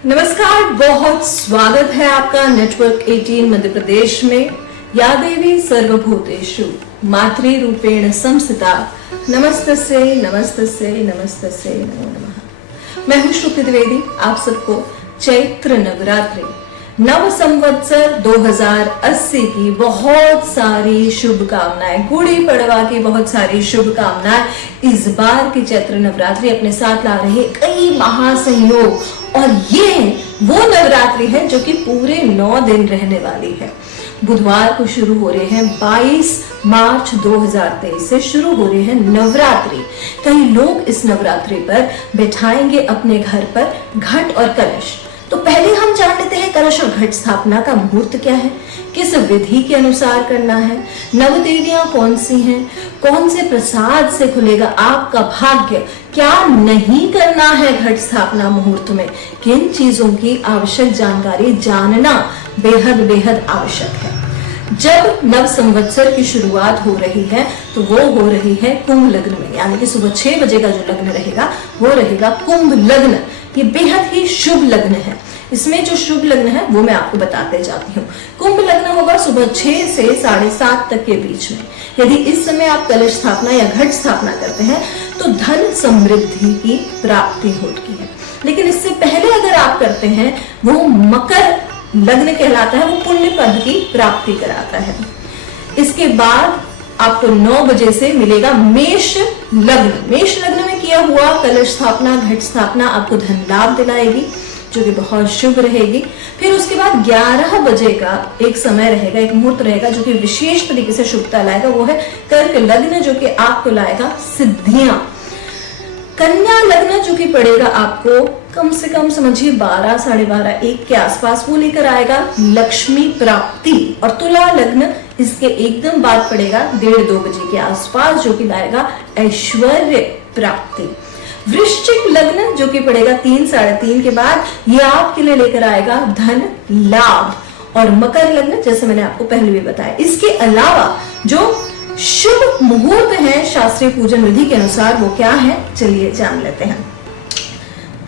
नमस्कार, बहुत स्वागत है आपका नेटवर्क 18 मध्य प्रदेश में। या देवी सर्वभूतेषु मातृरूपेण संस्थिता नमस्तस्यै नमस्तस्यै नमस्तस्यै नमो नमः। मैं हूं श्रुति द्विवेदी। आप सबको चैत्र नवरात्रि नव संवत्सर 2080 की बहुत सारी शुभकामनाएं, गुड़ी पड़वा की बहुत सारी शुभकामनाएं। इस बार की चैत्र नवरात्रि अपने साथ ला रहे कई महासंयोग, और ये वो नवरात्रि है जो कि पूरे 9 दिन रहने वाली है। बुधवार को शुरू हो रहे हैं 22 मार्च 2023 से शुरू हो रहे हैं नवरात्रि। कई लोग इस नवरात्रि पर बैठाएंगे अपने घर पर घट और कलश। तो पहले हम जान लेते हैं कलश और घट स्थापना का मुहूर्त क्या है, किस विधि के अनुसार करना है, नव देवियां कौन सी हैं, कौन से प्रसाद से खुलेगा आपका भाग्य, क्या नहीं करना है घट स्थापना मुहूर्त में, किन चीजों की आवश्यक जानकारी जानना बेहद बेहद आवश्यक है। जब नव संवत्सर की शुरुआत हो रही है तो वो हो रही है कुंभ लग्न में, यानी कि सुबह 6 बजे का जो लग्न रहेगा वो रहेगा कुंभ लग्न। ये बेहद ही शुभ लग्न है। इसमें जो शुभ लग्न है वो मैं आपको बताते जाती हूँ। कुंभ लग्न होगा सुबह 6 से 7:30 तक के बीच में। यदि इस समय आप कलश स्थापना या घट स्थापना करते हैं तो धन समृद्धि की प्राप्ति होती है। लेकिन इससे पहले अगर आप करते हैं, वो मकर लग्न कहलाता है, वो पुण्य पद की प्राप्ति कराता है। इसके बाद आपको 9 बजे से मिलेगा मेष लग्न। मेष लग्न में किया हुआ कलश स्थापना घट स्थापना आपको धन लाभ दिलाएगी, जो कि बहुत शुभ रहेगी। फिर उसके बाद 11 बजे का एक समय रहेगा, एक मुहूर्त रहेगा जो कि विशेष तरीके से शुभता लाएगा। वो है कर्क लग्न, जो कि आपको लाएगा सिद्धियां। कन्या लग्न जो कि पड़ेगा आपको कम से कम समझिए 12, 12:30, 1 के आसपास, वो लेकर आएगा लक्ष्मी प्राप्ति। और तुला लग्न इसके एकदम बाद पड़ेगा 1:30-2 बजे के आसपास, जो कि लाएगा ऐश्वर्य प्राप्ति। वृश्चिक लग्न जो कि पड़ेगा 3, 3:30 के बाद, ये आपके लिए लेकर आएगा धन लाभ। और मकर लग्न जैसे मैंने आपको पहले भी बताया। इसके अलावा जो शुभ मुहूर्त है शास्त्रीय पूजन विधि के अनुसार वो क्या है, चलिए जान लेते हैं।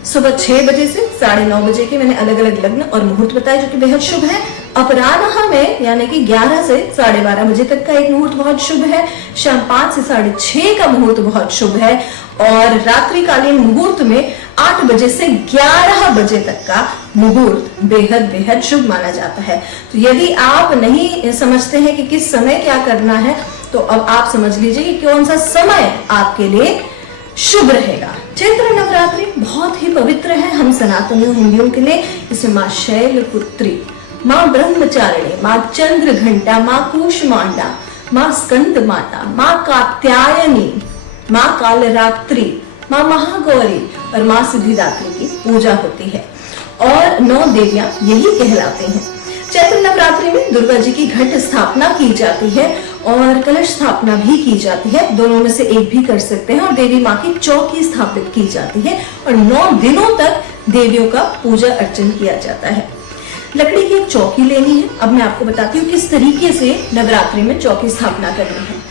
सुबह 6 बजे से 9:30 बजे के मैंने अलग अलग लग्न और मुहूर्त बताए जो कि बेहद शुभ है। अपराह्न में यानी कि 11 से 12:30 बजे तक का एक मुहूर्त बहुत शुभ है। शाम 5 से 6:30 का मुहूर्त बहुत शुभ है। और रात्रिकालीन मुहूर्त में 8 बजे से 11 बजे तक का मुहूर्त बेहद बेहद शुभ माना जाता है। तो यदि आप नहीं समझते हैं कि किस समय क्या करना है, तो अब आप समझ लीजिए कि कौन सा समय आपके लिए शुभ रहेगा। चैत्र नवरात्रि बहुत ही पवित्र है हम सनातनियों हिंदुओं के लिए। इसमें माँ शैलपुत्री, माँ ब्रह्मचारिणी, माँ चंद्र घंटा, माँ कूष्मांडा, माँ स्कंद माता, माँ कात्यायनी, माँ कालरात्रि, माँ महागौरी और माँ सिद्धिदात्री की पूजा होती है। और 9 देवियां यही कहलाते हैं। चैत्र नवरात्रि में दुर्गा जी की घट स्थापना की जाती है और कलश स्थापना भी की जाती है। दोनों में से एक भी कर सकते हैं। और देवी माँ की चौकी स्थापित की जाती है और 9 दिनों तक देवियों का पूजा अर्चन किया जाता है। लकड़ी की एक चौकी लेनी है। अब मैं आपको बताती हूँ किस तरीके से नवरात्रि में चौकी स्थापना करनी है।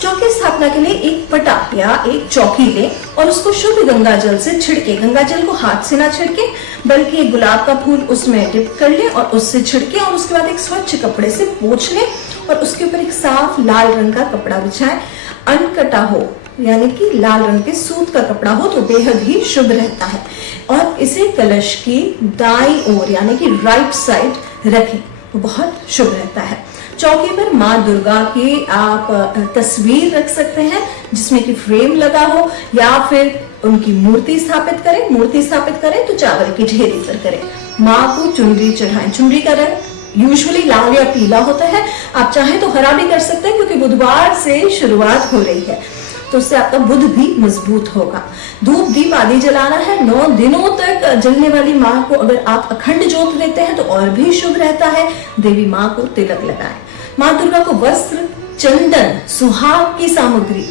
चौकी स्थापना के लिए एक पटा या एक चौकी ले और उसको शुद्ध गंगा जल से छिड़के। गंगा जल को हाथ से ना छिड़के, बल्कि एक गुलाब का फूल उसमें डिप कर ले और उससे छिड़के। और उसके बाद एक स्वच्छ कपड़े से पोंछ ले और उसके ऊपर एक साफ लाल रंग का कपड़ा बिछाए। अनकटा हो यानी कि लाल रंग के सूत का कपड़ा हो तो बेहद ही शुभ रहता है। और इसे कलश की दाईं ओर यानी कि राइट साइड रखें, वो बहुत शुभ रहता है। चौकी पर माँ दुर्गा की आप तस्वीर रख सकते हैं जिसमें कि फ्रेम लगा हो, या फिर उनकी मूर्ति स्थापित करें। मूर्ति स्थापित करें तो चावल की ढेरी पर करें। माँ को चुनरी चढ़ाएं। चुनरी का रंग यूजुअली लाल या पीला होता है, आप चाहें तो हरा भी कर सकते हैं, क्योंकि बुधवार से शुरुआत हो रही है तो उससे आपका बुध भी मजबूत होगा। धूप दीप आदि जलाना है। 9 दिनों तक जलने वाली माँ को अगर आप अखंड ज्योत देते हैं तो और भी शुभ रहता है। देवी माँ को तिलक लगाएं। माँ दुर्गा को वस्त्र, चंदन, सुहाग की सामग्री,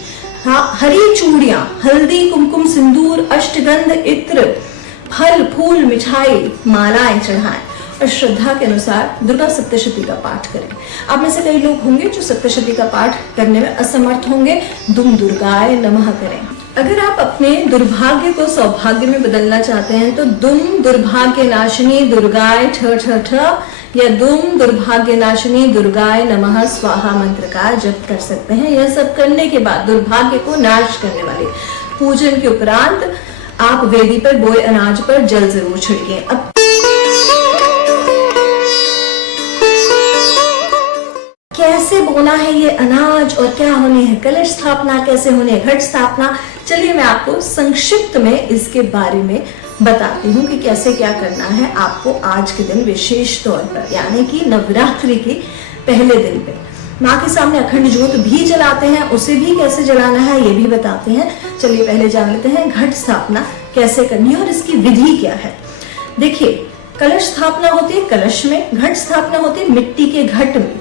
हरी चूड़ियां, हल्दी, कुमकुम, सिंदूर, अष्टगंध, इत्र, फल, फूल, मिठाई, मालाएं चढ़ाएं। और श्रद्धा के अनुसार दुर्गा सप्तशती का पाठ करें। आप में से कई लोग होंगे जो सप्तशती का पाठ करने में असमर्थ होंगे। दुम दुर्गाय नमः करें। अगर आप अपने दुर्भाग्य को सौभाग्य में बदलना चाहते हैं तो दुम दुर्भाग्य नाशिनी दुर्गाय ठ ठ ठ या दुम दुर्भाग्य नाशिनी दुर्गाय नमः स्वाहा मंत्र का जप कर सकते हैं। यह सब करने के बाद दुर्भाग्य को नाश करने वाले पूजन के उपरांत आप वेदी पर बोए अनाज पर जल जरूर छिड़कें। अब कैसे बोना है ये अनाज और क्या होनी है कलश स्थापना, कैसे होनी है घट स्थापना, चलिए मैं आपको संक्षिप्त में इसके बारे में बताती हूँ कि कैसे क्या करना है आपको आज के दिन विशेष तौर पर, यानी कि नवरात्रि के पहले दिन पे माँ के सामने अखंड ज्योत भी जलाते हैं, उसे भी कैसे जलाना है ये भी बताते हैं। चलिए पहले जान लेते हैं घट स्थापना कैसे करनी है और इसकी विधि क्या है। देखिए, कलश स्थापना होती है कलश में, घट स्थापना होती है मिट्टी के घट में।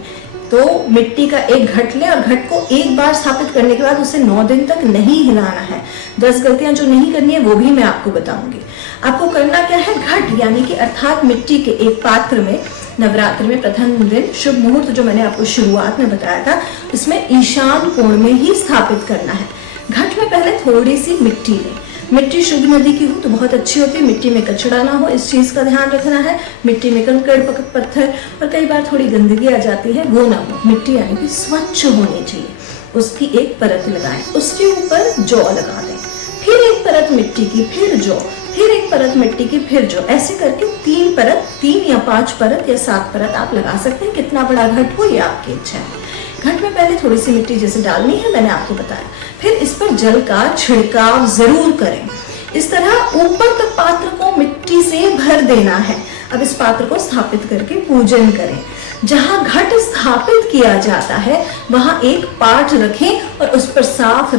तो मिट्टी का एक घट ले और घट को एक बार स्थापित करने के बाद उसे 9 दिन तक नहीं हिलाना है। 10 गलतियां जो नहीं करनी है वो भी मैं आपको बताऊंगी। आपको करना क्या है, घट यानी कि अर्थात मिट्टी के एक पात्र में नवरात्रि में प्रथम दिन शुभ मुहूर्त जो मैंने आपको शुरुआत में बताया था, इसमें ईशान कोण में ही स्थापित करना है। घट में पहले थोड़ी सी मिट्टी लें, मिट्टी शुद्ध नदी की हो तो बहुत अच्छी होती है, मिट्टी में कचड़ा ना हो इस चीज का ध्यान रखना है। मिट्टी में कंकड़ पत्थर और कई बार थोड़ी गंदगी आ जाती है, वो ना हो। मिट्टी यानी कि स्वच्छ होनी चाहिए, उसकी एक परत लगाएं, उसके ऊपर जौ लगा दें, फिर एक परत मिट्टी की, फिर जौ, फिर एक परत मिट्टी की, फिर जौ, ऐसे करके 3 परत, 3 या 5 परत या 7 परत आप लगा सकते हैं। कितना बड़ा घट हो ये आपकी इच्छा है। घट में पहले थोड़ी सी मिट्टी जैसे डालनी है मैंने आपको बताया, फिर इस पर जल का छिड़काव जरूर करें। इस तरह ऊपर तक पात्र को मिट्टी से भर देना है। अब इस पात्र को स्थापित करके पूजन करें। जहां घट स्थापित किया जाता है वहां एक पाठ रखें और उस पर साफ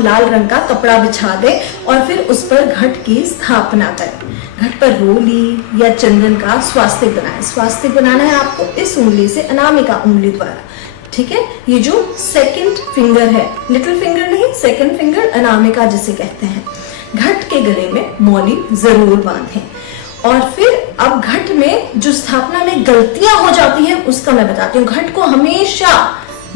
लाल रंग का कपड़ा बिछा दें और फिर उस पर घट की स्थापना करें। घट पर रोली या चंदन का स्वास्तिक बनाएं। स्वास्तिक बनाना है आपको इस उंगली से, अनामिका उंगली द्वारा, ठीक है। ये जो सेकंड फिंगर है, लिटिल फिंगर नहीं, सेकंड फिंगर अनामिका जिसे कहते हैं। घट के गले में मौली जरूर बांधें। और फिर अब घट में जो स्थापना में गलतियां हो जाती हैं उसका मैं बताती हूँ। घट को हमेशा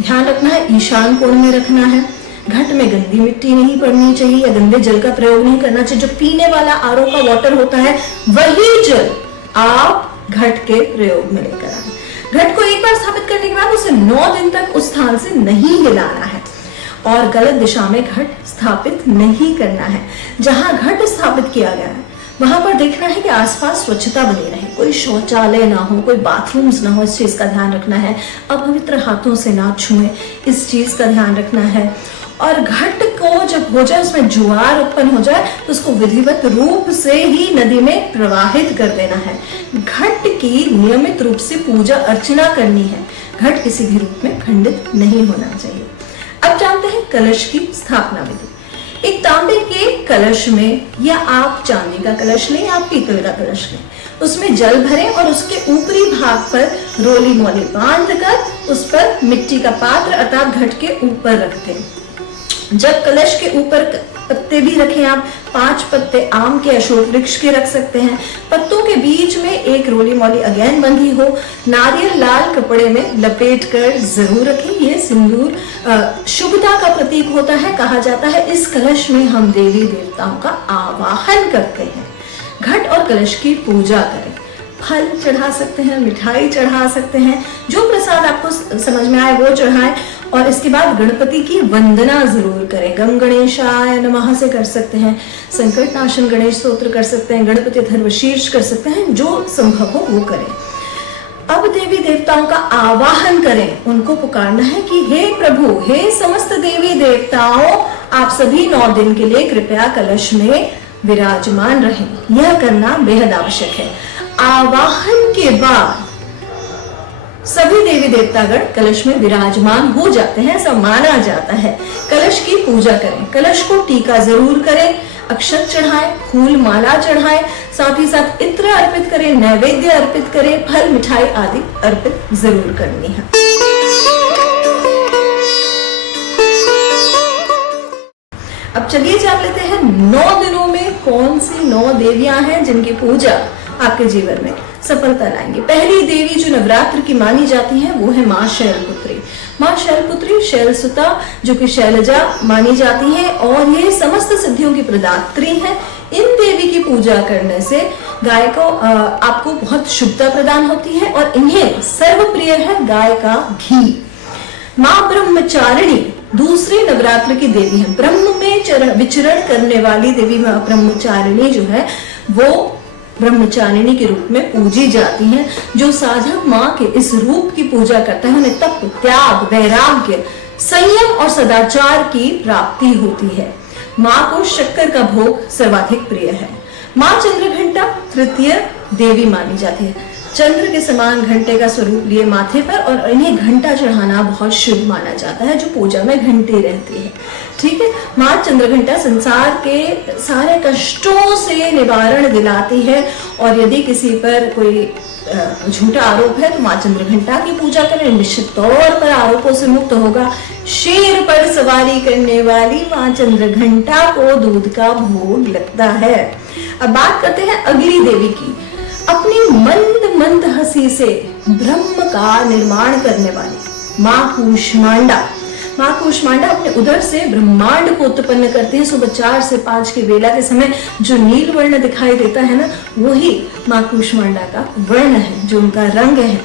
ध्यान रखना है ईशान कोण में रखना है। घट में गंदी मिट्टी नहीं पड़नी चाहिए या गंदे जल का प्रयोग नहीं करना चाहिए। जो पीने वाला आरओ का वाटर होता है वही जल आप घट के प्रयोग में लेकर आए। घट को एक बार स्थापित करने के बाद उसे 9 दिन तक उस स्थान से नहीं हिलाना है और गलत दिशा में घट स्थापित नहीं करना है। जहां घट स्थापित किया गया है वहां पर देखना है कि आसपास स्वच्छता बनी रहे, कोई शौचालय ना हो, कोई बाथरूम्स ना हो, इस चीज का ध्यान रखना है। अपवित्र हाथों से ना छुएं, इस चीज का ध्यान रखना है। और घट को जब हो जाए उसमें ज्वार उत्पन्न हो जाए तो उसको विधिवत रूप से ही नदी में प्रवाहित कर देना है। घट की नियमित रूप से पूजा अर्चना करनी है। घट किसी भी रूप में खंडित नहीं होना चाहिए। अब जानते हैं कलश की स्थापना विधि। एक तांबे के कलश में या आप चांदी का कलश लें या आप पीतल का कलश लें, उसमें जल भरें और उसके ऊपरी भाग पर रोली मोली बांध कर उस पर मिट्टी का पात्र अर्थात घट के ऊपर रख दें। जब कलश के ऊपर पत्ते भी रखें आप, 5 पत्ते आम के, अशोक वृक्ष के रख सकते हैं। पत्तों के बीच में एक रोली मोली अगेन बंधी हो, नारियल लाल कपड़े में लपेट कर जरूर रखें। ये सिंदूर शुभता का प्रतीक होता है। कहा जाता है इस कलश में हम देवी देवताओं का आवाहन करते हैं। घट और कलश की पूजा करें। फल चढ़ा सकते हैं, मिठाई चढ़ा सकते हैं, जो प्रसाद आपको समझ में आए वो चढ़ाएं। और इसके बाद गणपति की वंदना जरूर करें। गम गणेशाय नमः से कर सकते हैं, संकट नाशन गणेश स्तोत्र कर सकते हैं, गणपति अथर्वशीर्ष कर सकते हैं, जो संभव हो वो करें। अब देवी देवताओं का आवाहन करें, उनको पुकारना है कि हे प्रभु, हे समस्त देवी देवताओं, आप सभी 9 दिन के लिए कृपया कलश में विराजमान रहें। यह करना बेहद आवश्यक है। आवाहन के बाद सभी देवी देवतागण कलश में विराजमान हो जाते हैं, ऐसा माना जाता है। कलश की पूजा करें, कलश को टीका जरूर करें, अक्षत चढ़ाएं, फूल माला चढ़ाएं, साथ ही साथ इत्र अर्पित करें, नैवेद्य अर्पित करें, फल मिठाई आदि अर्पित जरूर करनी है। अब चलिए जान लेते हैं 9 दिनों में कौन सी 9 देवियां हैं जिनकी पूजा आपके जीवन में सफलता लाएंगे। पहली देवी जो नवरात्र की मानी जाती है वो है माँ शैलपुत्री। माँ शैलपुत्री शैलसुता जो कि शैलजा मानी जाती है और ये समस्त सिद्धियों की प्रदात्री है। इन देवी की पूजा करने से गाय को आपको बहुत शुभता प्रदान होती है और इन्हें सर्वप्रिय है गाय का घी। माँ ब्रह्मचारिणी दूसरे नवरात्र की देवी है। ब्रह्म में विचरण करने वाली देवी माँ ब्रह्मचारिणी जो है वो ब्रह्मचारिणी के रूप में पूजी जाती हैं। जो साधक माँ के इस रूप की पूजा करता है उन्हें तप, त्याग, वैराग्य, संयम और सदाचार की प्राप्ति होती है। माँ को शक्कर का भोग सर्वाधिक प्रिय है। माँ चंद्रघंटा तृतीय देवी मानी जाती है। चंद्र के समान घंटे का स्वरूप लिए माथे पर और इन्हें घंटा चढ़ाना बहुत शुभ माना जाता है, जो पूजा में घंटी रहती है। ठीक है, माँ चंद्रघंटा संसार के सारे कष्टों से निवारण दिलाती है और यदि किसी पर कोई झूठा आरोप है तो माँ चंद्रघंटा की पूजा करें, निश्चित तौर पर आरोपों से मुक्त होगा। शेर पर सवारी करने वाली माँ चंद्रघंटा को दूध का भोग लगता है। अब बात करते हैं अगली देवी की। अपनी मंद मंद हंसी से ब्रह्म का निर्माण करने वाली माँ कूष्मांडा। माँ कूष्मांडा अपने उदर से ब्रह्मांड को उत्पन्न करते हैं। सुबह 4 से 5 की बेला के समय जो नील वर्ण दिखाई देता है ना, वही माँ कूष्मांडा का वर्ण है, जो उनका रंग है।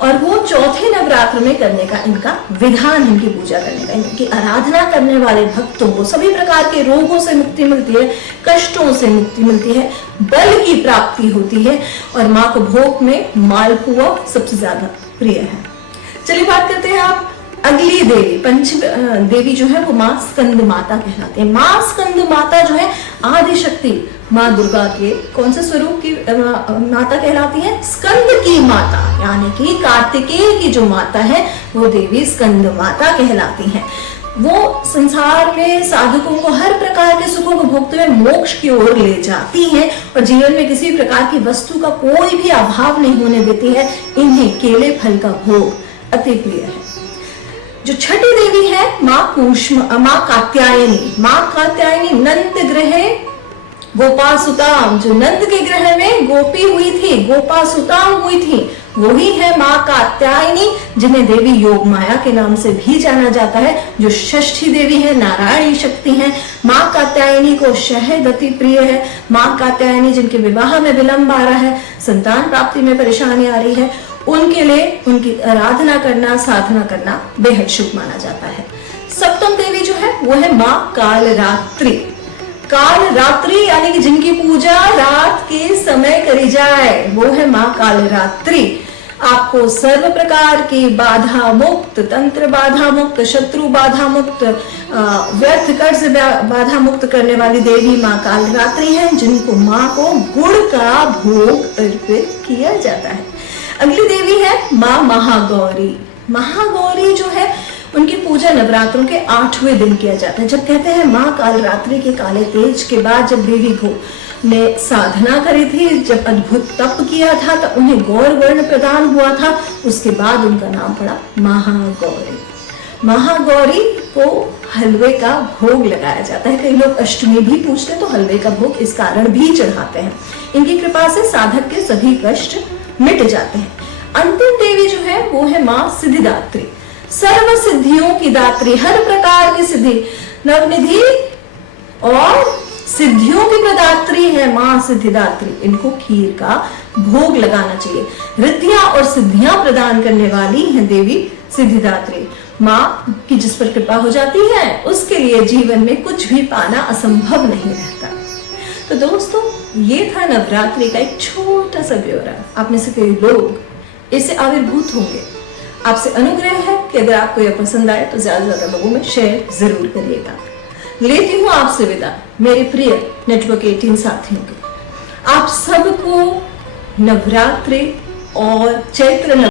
और वो चौथे नवरात्र में करने का इनका विधान, इनकी पूजा करने का, इनकी आराधना करने वाले भक्तों को सभी प्रकार के रोगों से मुक्ति मिलती है, कष्टों से मुक्ति मिलती है, बल की प्राप्ति होती है और माँ को भोग में मालपुआ सबसे ज्यादा प्रिय है। चलिए बात करते हैं आप अगली देवी। पंचम देवी जो है वो माँ स्कंद माता कहलाती है। माँ स्कंद माता जो है आदि शक्ति माँ दुर्गा के कौन से स्वरूप की माता कहलाती है? स्कंद की माता, यानी कि कार्तिकेय की जो माता है वो देवी स्कंद माता कहलाती है। वो संसार में साधकों को हर प्रकार के सुखों को भोगते हुए मोक्ष की ओर ले जाती है और जीवन में किसी प्रकार की वस्तु का कोई भी अभाव नहीं होने देती है। इन्हें केले फल का भोग अति प्रिय है। जो छठी देवी है माँ कात्यायनी। माँ कात्यायनी नंद ग्रह गोपासुता, जो नंद के ग्रह में गोपी हुई थी, गोपासुता हुई थी, वही है माँ कात्यायनी, जिन्हें देवी योग माया के नाम से भी जाना जाता है। जो षष्ठी देवी है, नारायणी शक्ति है। माँ कात्यायनी को शहद अति प्रिय है। माँ कात्यायनी जिनके विवाह में विलंब आ रहा है, संतान प्राप्ति में परेशानी आ रही है, उनके लिए उनकी आराधना करना, साधना करना बेहद शुभ माना जाता है। सप्तम देवी जो है वो है माँ कालरात्रि। कालरात्रि यानी कि जिनकी पूजा रात के समय करी जाए, वो है माँ कालरात्रि। आपको सर्व प्रकार की बाधा मुक्त, तंत्र बाधा मुक्त, शत्रु बाधा मुक्त, व्यर्थ कर्ज बाधा मुक्त करने वाली देवी माँ कालरात्रि है, जिनको माँ को गुड़ का भोग अर्पित किया जाता है। अगली देवी है माँ महागौरी। महागौरी जो है उनकी पूजा नवरात्रों के 8वें दिन किया जाता है। जब कहते हैं माँ कालरात्रि के काले तेज के बाद जब देवी को ने साधना करी थी, जब अद्भुत तप किया था, तो उन्हें गौर वर्ण प्रदान हुआ था, उसके बाद उनका नाम पड़ा महागौरी। महागौरी को हलवे का भोग लगाया जाता है। कई लोग अष्टमी भी पूछते हैं तो हलवे का भोग इस कारण भी चढ़ाते हैं। इनकी कृपा से साधक के सभी कष्ट मिट जाते हैं। अंतिम देवी जो है वो है माँ सिद्धिदात्री। सर्व सिद्धियों की दात्री, हर प्रकार की सिद्धि, नवनिधि और सिद्धियों की प्रदात्री है माँ सिद्धिदात्री। इनको खीर का भोग लगाना चाहिए। रिद्धियां और सिद्धियां प्रदान करने वाली है देवी सिद्धिदात्री। माँ की जिस पर कृपा हो जाती है उसके लिए जीवन में कुछ भी पाना असंभव नहीं रहता। तो दोस्तों, ये था नवरात्रि का एक छोटा सा ब्यौरा। आप में से कई लोग इससे आविर्भूत होंगे। आपसे अनुग्रह है कि अगर आपको यह पसंद आए तो ज्यादा से ज्यादा लोगों में शेयर जरूर करिएगा। लेती हूँ आपसे विदा मेरे प्रिय नेटवर्क 18 साथियों के। आप सबको नवरात्रि और चैत्र